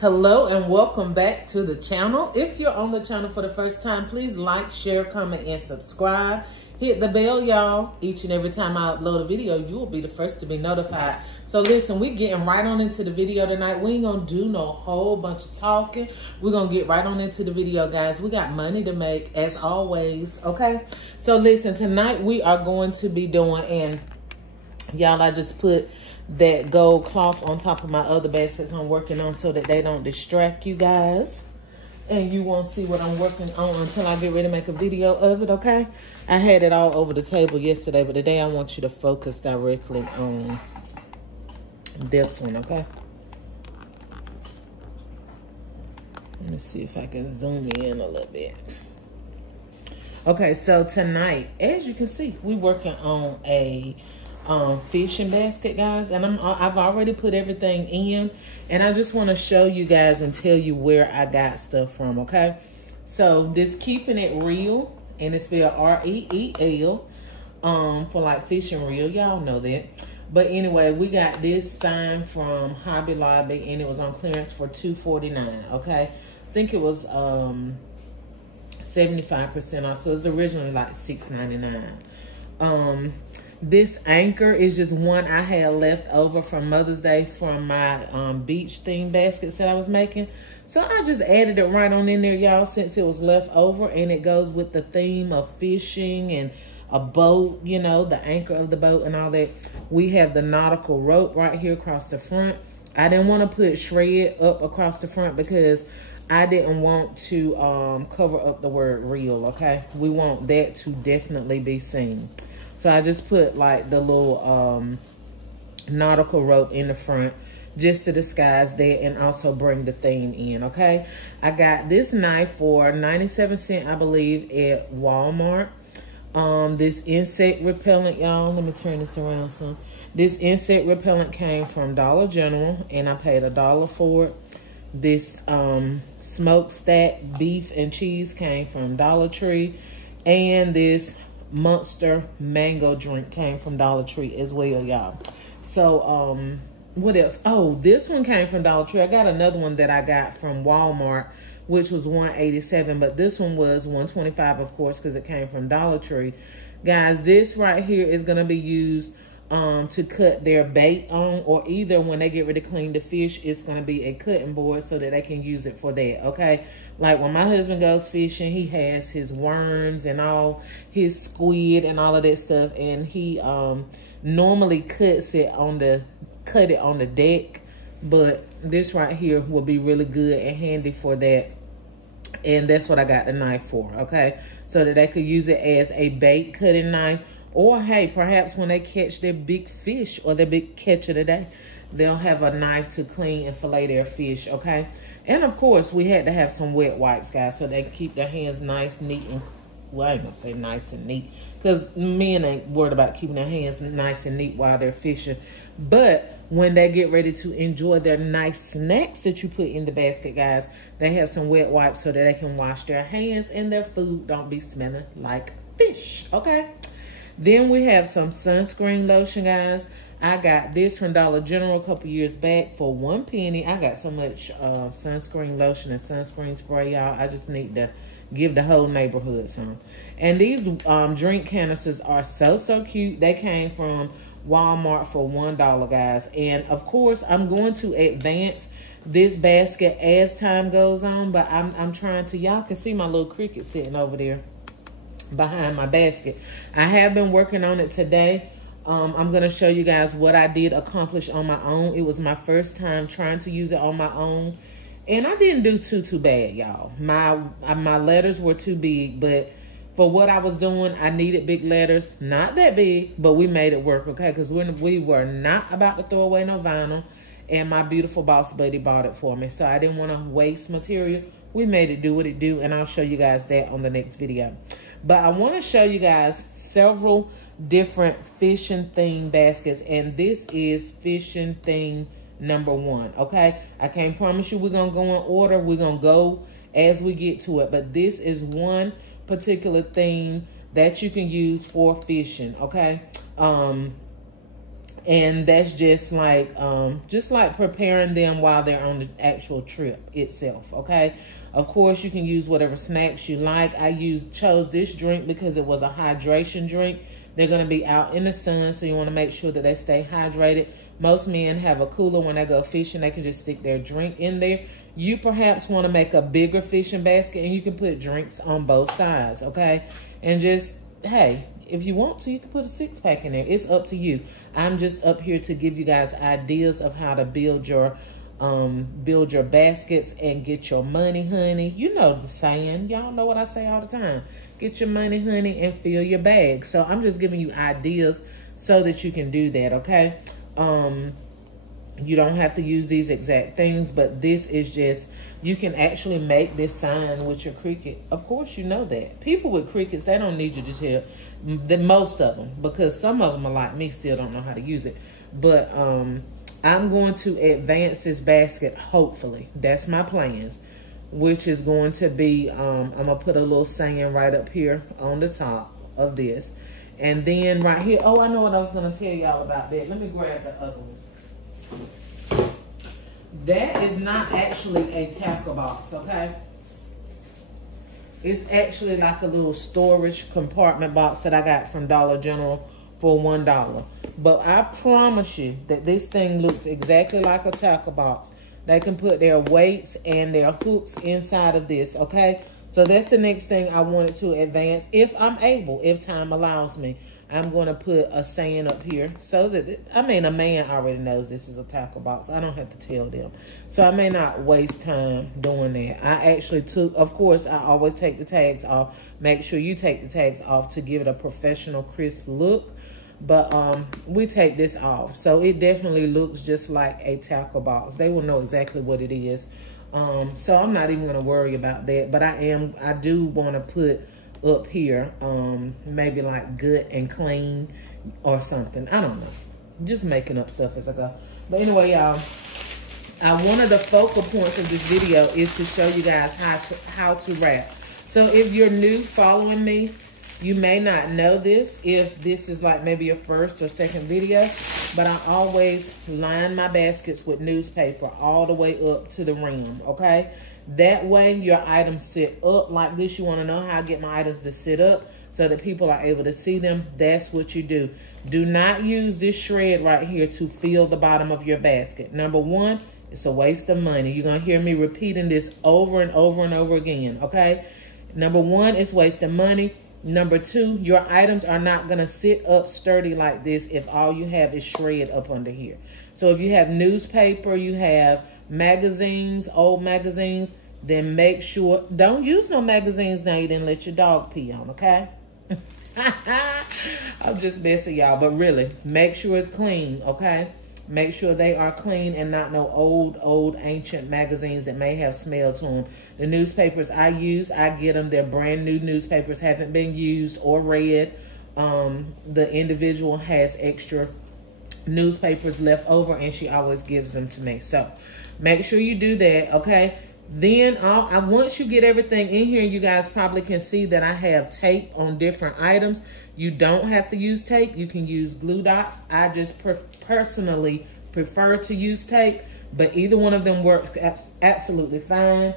Hello and welcome back to the channel. If you're on the channel for the first time, please like, share, comment, and subscribe. Hit the bell, y'all. Each and every time I upload a video, you will be the first to be notified. So listen, we're getting right on into the video tonight. We ain't gonna do no whole bunch of talking. We're gonna get right on into the video, guys. We got money to make, as always, okay? So listen, tonight we are going to be doing, and y'all, I just put that gold cloth on top of my other baskets I'm working on so that they don't distract you guys. And you won't see what I'm working on until I get ready to make a video of it, okay? I had it all over the table yesterday, but today I want you to focus directly on this one, okay? Let me see if I can zoom in a little bit. Okay, so tonight, as you can see, we're working on a fishing basket, guys, and I've already put everything in, and I just want to show you guys and tell you where I got stuff from, okay? So this Keeping It Real, and it's spelled R-E-E-L, for like fishing reel, y'all know that. But anyway, we got this sign from Hobby Lobby, and it was on clearance for $2.49, okay? I think it was 75% off, so it was originally like $6.99. This anchor is just one I had left over from Mother's Day from my beach theme baskets that I was making. So I just added it right on in there, y'all, since it was left over. And it goes with the theme of fishing and a boat, you know, the anchor of the boat and all that. We have the nautical rope right here across the front. I didn't want to put shred up across the front because I didn't want to cover up the word real, okay? We want that to definitely be seen. So I just put like the little nautical rope in the front just to disguise that and also bring the theme in, okay? I got this knife for 97 cents, I believe, at Walmart. This insect repellent, y'all, let me turn this around some. This insect repellent came from Dollar General, and I paid $1 for it. This smokestack beef and cheese came from Dollar Tree, and this Monster mango drink came from Dollar Tree as well, y'all. So what else? Oh, this one came from Dollar Tree. I got another one that I got from Walmart, which was $1.87, but this one was $1.25, of course, because it came from Dollar Tree. Guys, this right here is going to be used to cut their bait on, or either when they get ready to clean the fish, it's going to be a cutting board so that they can use it for that, okay? Like when my husband goes fishing, he has his worms and all his squid and all of that stuff, and he normally cuts it on the deck, but this right here will be really good and handy for that. And that's what I got the knife for, okay? So that they could use it as a bait cutting knife. Or, hey, perhaps when they catch their big fish or their big catch of the day, they'll have a knife to clean and fillet their fish, okay? And, of course, we had to have some wet wipes, guys, so they can keep their hands nice, neat, and, well, I ain't going to say nice and neat, because men ain't worried about keeping their hands nice and neat while they're fishing. But when they get ready to enjoy their nice snacks that you put in the basket, guys, they have some wet wipes so that they can wash their hands and their food don't be smelling like fish, okay? Then we have some sunscreen lotion, guys. I got this from Dollar General a couple years back for 1 penny. I got so much sunscreen lotion and sunscreen spray, y'all. I just need to give the whole neighborhood some. And these drink canisters are so cute. They came from Walmart for $1, guys. And, of course, I'm going to advance this basket as time goes on. But I'm trying to, y'all can see my little cricket sitting over there behind my basket. I have been working on it today. I'm going to show you guys what I did accomplish on my own. It was my first time trying to use it on my own. And I didn't do too bad, y'all. My letters were too big, but for what I was doing, I needed big letters. Not that big, but we made it work, okay? Because we were not about to throw away no vinyl, and my beautiful boss buddy bought it for me. So I didn't want to waste material. We made it do what it do, and I'll show you guys that on the next video. But I want to show you guys several different fishing theme baskets, and this is fishing theme number 1, okay? I can't promise you we're going to go in order. We're going to go as we get to it, but this is one particular theme that you can use for fishing, okay? And that's just like preparing them while they're on the actual trip itself, okay? Of course, you can use whatever snacks you like. I chose this drink because it was a hydration drink. They're going to be out in the sun, so you want to make sure that they stay hydrated. Most men have a cooler when they go fishing. They can just stick their drink in there. You perhaps want to make a bigger fishing basket, and you can put drinks on both sides, okay? And just, hey, if you want to, you can put a 6-pack in there. It's up to you. I'm just up here to give you guys ideas of how to build your baskets and get your money, honey. You know the saying. Y'all know what I say all the time. Get your money, honey, and fill your bag. So I'm just giving you ideas so that you can do that, okay? You don't have to use these exact things, but this is just, you can actually make this sign with your Cricut. Of course, you know that. People with Cricuts, they don't need you to tell most of them, because some of them are like me, still don't know how to use it. But I'm going to advance this basket, hopefully. That's my plans, which is going to be, I'm going to put a little saying right up here on the top of this. And then right here, oh, I know what I was going to tell y'all about that. Let me grab the other one. That is not actually a tackle box, okay? It's actually like a little storage compartment box that I got from Dollar General for $1. But I promise you that this thing looks exactly like a tackle box. They can put their weights and their hooks inside of this, okay? So that's the next thing I wanted to advance. If I'm able, if time allows me, I'm going to put a saying up here so that, a man already knows this is a tackle box. I don't have to tell them. So I may not waste time doing that. I actually took, of course, I always take the tags off. Make sure you take the tags off to give it a professional, crisp look. But we take this off. So it definitely looks just like a tackle box. They will know exactly what it is. So I'm not even going to worry about that. But I do want to put up here, maybe like good and clean or something. I don't know. Just making up stuff as I go. But anyway, y'all, one of the focal points of this video is to show you guys how to wrap. So if you're new following me, you may not know this if this is like maybe your first or second video, but I always line my baskets with newspaper all the way up to the rim, okay? That way your items sit up like this. You want to know how I get my items to sit up so that people are able to see them. That's what you do. Do not use this shred right here to fill the bottom of your basket. Number one, it's a waste of money. You're going to hear me repeating this over and over and over again, okay? Number one, it's wasting money. Number two, your items are not going to sit up sturdy like this if all you have is shred up under here. So if you have newspaper, you have magazines, old magazines, then make sure, don't use no magazines now you didn't let your dog pee on, okay? I'm just messing y'all, but really, make sure it's clean, okay? Make sure they are clean and not no old ancient magazines that may have smell to them. The newspapers I use, I get them. They're brand new newspapers, haven't been used or read. The individual has extra newspapers left over and she always gives them to me. So make sure you do that, okay? Then once you get everything in here, you guys probably can see that I have tape on different items. You don't have to use tape. You can use glue dots. I just personally prefer to use tape, but either one of them works absolutely fine.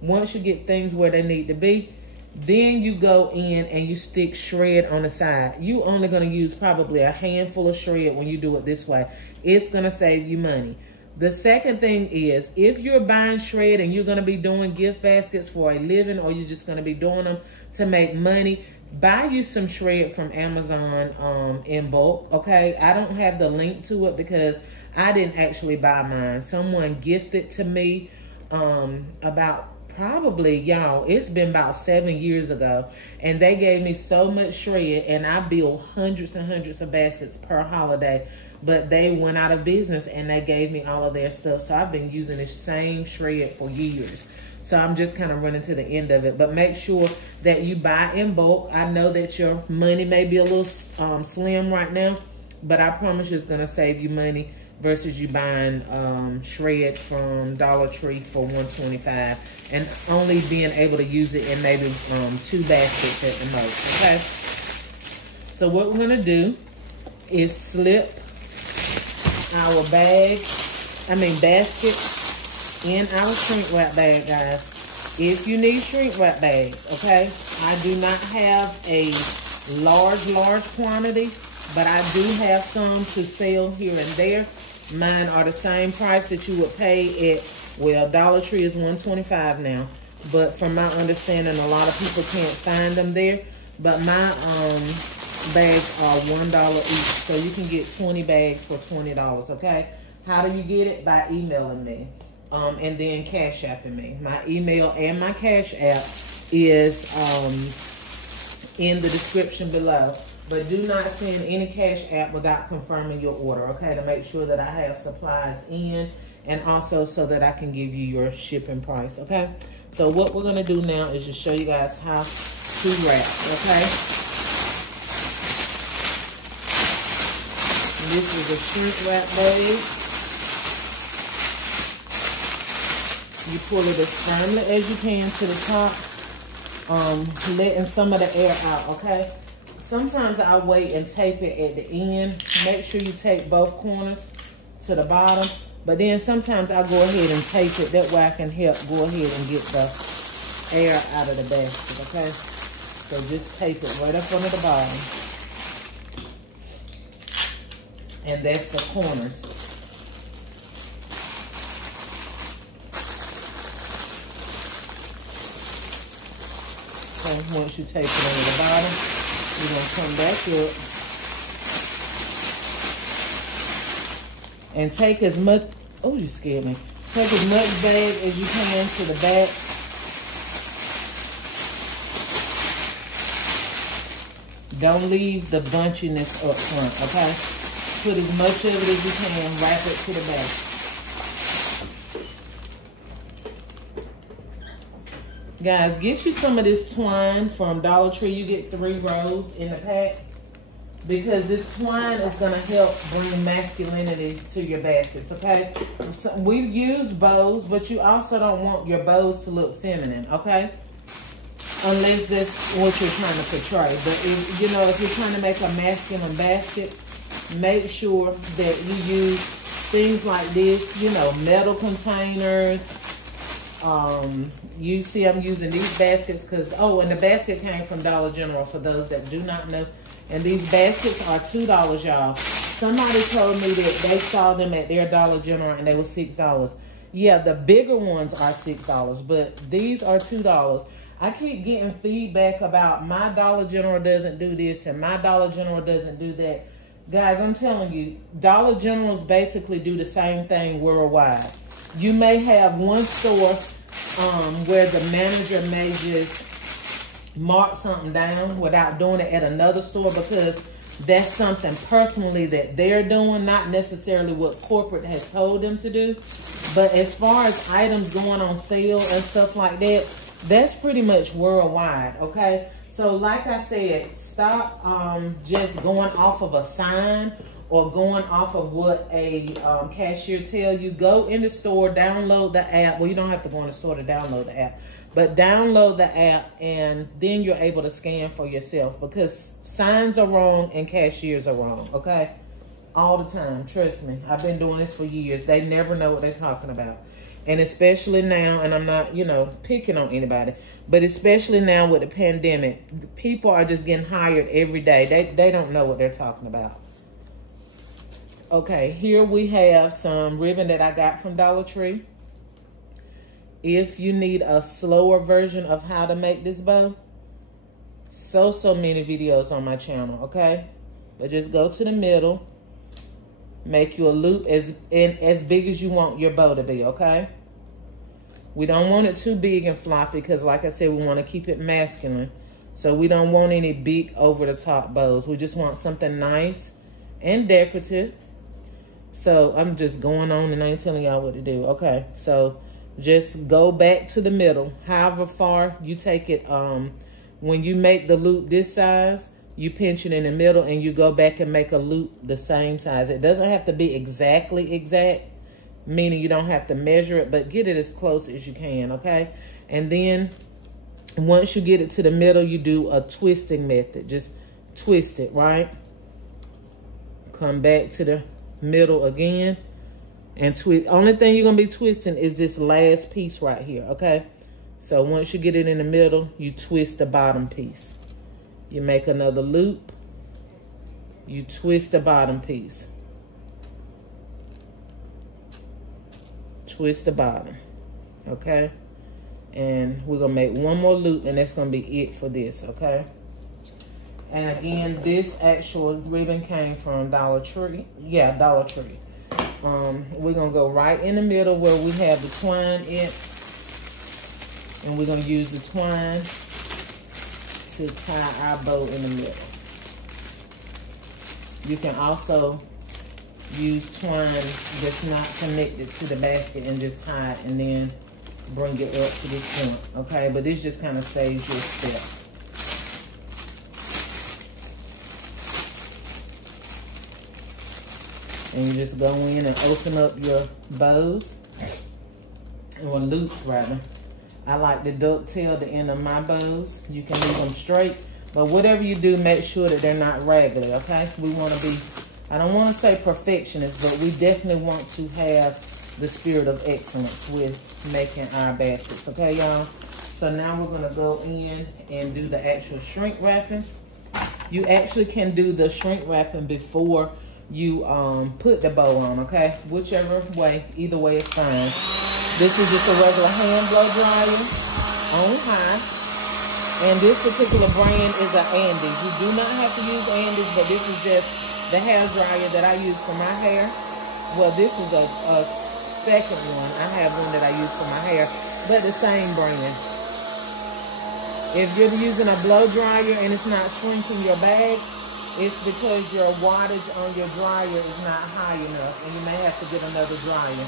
Once you get things where they need to be, then you go in and you stick shred on the side. You only going to use probably a handful of shred when you do it this way. It's going to save you money. The second thing is, if you're buying shred and you're going to be doing gift baskets for a living, or you're just going to be doing them to make money, buy you some shred from Amazon in bulk, okay? I don't have the link to it because I didn't actually buy mine. Someone gifted to me about probably, y'all, it's been about 7 years ago, and they gave me so much shred, and I build hundreds and hundreds of baskets per holiday, but they went out of business and they gave me all of their stuff. So I've been using this same shred for years. So I'm just kind of running to the end of it. But make sure that you buy in bulk. I know that your money may be a little slim right now, but I promise you it's going to save you money versus you buying shred from Dollar Tree for $1.25 and only being able to use it in maybe 2 baskets at the most, okay? So what we're going to do is slip our basket in our shrink wrap bag, guys. If you need shrink wrap bags, okay? I do not have a large quantity, but I do have some to sell here and there. Mine are the same price that you would pay at, well, Dollar Tree is $125 now. But from my understanding, a lot of people can't find them there. But my bags are $1 each. So you can get 20 bags for $20, okay? How do you get it? By emailing me. And then Cash Apping me. My email and my Cash App is in the description below. But do not send any Cash App without confirming your order, okay? To make sure that I have supplies in, and also so that I can give you your shipping price, okay? So what we're gonna do now is just show you guys how to wrap, okay? This is a shrink wrap bag. You pull it as firmly as you can to the top, letting some of the air out, okay? Sometimes I wait and tape it at the end. Make sure you tape both corners to the bottom. But then sometimes I go ahead and tape it. That way I can help go ahead and get the air out of the basket, okay? So just tape it right up under the bottom. And that's the corners. Okay, once you tape it under the bottom, you're gonna come back up and take as much, oh, you scared me. Take as much bag as you can to the back. Don't leave the bunchiness up front, okay? Put as much of it as you can, wrap it to the back. Guys, get you some of this twine from Dollar Tree. You get 3 rows in the pack, because this twine is going to help bring masculinity to your baskets, okay? So we use bows, but you also don't want your bows to look feminine, okay? Unless that's what you're trying to portray. But if, you know, if you're trying to make a masculine basket, make sure that you use things like this, you know, metal containers. You see I'm using these baskets because, oh, and the basket came from Dollar General for those that do not know. And these baskets are $2, y'all. Somebody told me that they saw them at their Dollar General and they were $6. Yeah, the bigger ones are $6, but these are $2. I keep getting feedback about my Dollar General doesn't do this and my Dollar General doesn't do that. Guys, I'm telling you, Dollar Generals basically do the same thing worldwide. You may have one store where the manager may just mark something down without doing it at another store, because that's something personally that they're doing, not necessarily what corporate has told them to do. But as far as items going on sale and stuff like that, that's pretty much worldwide, okay? So like I said, stop just going off of a sign or going off of what a cashier tell you. Go in the store, download the app. Well, you don't have to go in the store to download the app, but download the app, and then you're able to scan for yourself, because signs are wrong and cashiers are wrong, okay? All the time, trust me. I've been doing this for years. They never know what they're talking about. And especially now, and I'm not, you know, picking on anybody, but especially now with the pandemic, people are just getting hired every day. They don't know what they're talking about. Okay, here we have some ribbon that I got from Dollar Tree. If you need a slower version of how to make this bow, so many videos on my channel, okay? But just go to the middle, make you a loop as big as you want your bow to be, okay? We don't want it too big and floppy, because like I said, we want to keep it masculine. So we don't want any big over the top bows. We just want something nice and decorative. So I'm just going on and I ain't telling y'all what to do. Okay, so just go back to the middle. However far you take it, when you make the loop this size, you pinch it in the middle and you go back and make a loop the same size. It doesn't have to be exactly exact, meaning you don't have to measure it, but get it as close as you can, okay? And then once you get it to the middle, you do a twisting method. Just twist it, right? Come back to the middle again and twist. Only thing you're gonna be twisting is this last piece right here, okay? So once you get it in the middle, you twist the bottom piece. You make another loop, you twist the bottom piece. Twist the bottom, okay? And we're gonna make one more loop, and that's gonna be it for this, okay? And again, this actual ribbon came from Dollar Tree. Yeah, Dollar Tree. We're gonna go right in the middle where we have the twine in, and we're gonna use the twine to tie our bow in the middle. You can also use twine that's not connected to the basket and just tie it and then bring it up to this point, okay? But this just kind of saves your step. And you just go in and open up your bows, or loops rather. I like to dovetail the end of my bows. You can leave them straight, but whatever you do, make sure that they're not raggedy, okay? We want to be, I don't want to say perfectionist, but we definitely want to have the spirit of excellence with making our baskets, okay, y'all? So now we're going to go in and do the actual shrink wrapping. You actually can do the shrink wrapping before you put the bow on, okay? Whichever way, either way is fine. This is just a regular hand blow dryer on high. And this particular brand is an Andes. You do not have to use Andes, but this is just the hair dryer that I use for my hair. Well, this is a second one. I have one that I use for my hair, but the same brand. If you're using a blow dryer and it's not shrinking your bag, it's because your wattage on your dryer is not high enough, and you may have to get another dryer.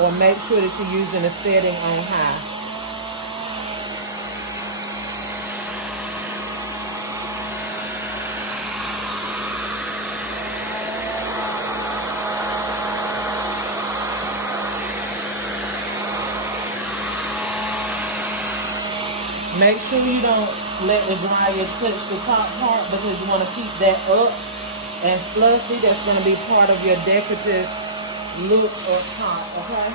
Or make sure that you're using a setting on high. Make sure you don't let the dryer touch the top part, because you want to keep that up and fluffy. That's going to be part of your decorative look up top, okay?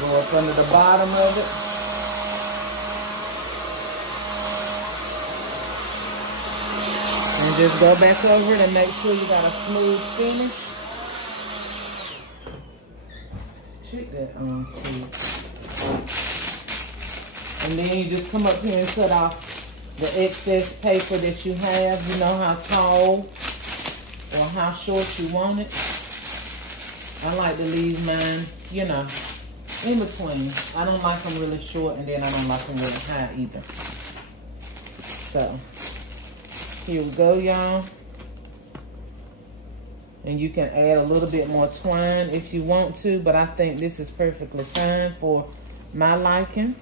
Go up under the bottom of it. And just go back over it and make sure you got a smooth finish. Check that and then you just come up here and cut off the excess paper that you have. You know how tall or how short you want it. I like to leave mine, you know, in between. I don't like them really short, and then I don't like them really high either. So here we go, y'all. And you can add a little bit more twine if you want to, but I think this is perfectly fine for my liking.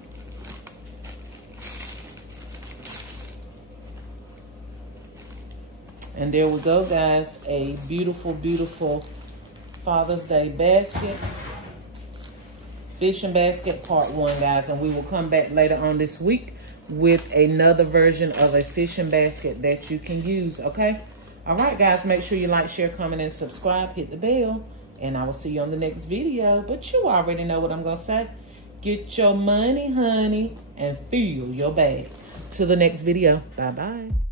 And there we go, guys. A beautiful, beautiful Father's Day basket. Fishing basket part 1, guys. And we will come back later on this week with another version of a fishing basket that you can use, okay? All right, guys, make sure you like, share, comment, and subscribe. Hit the bell, and I will see you on the next video. But you already know what I'm going to say. Get your money, honey, and fill your bag. Till the next video. Bye-bye.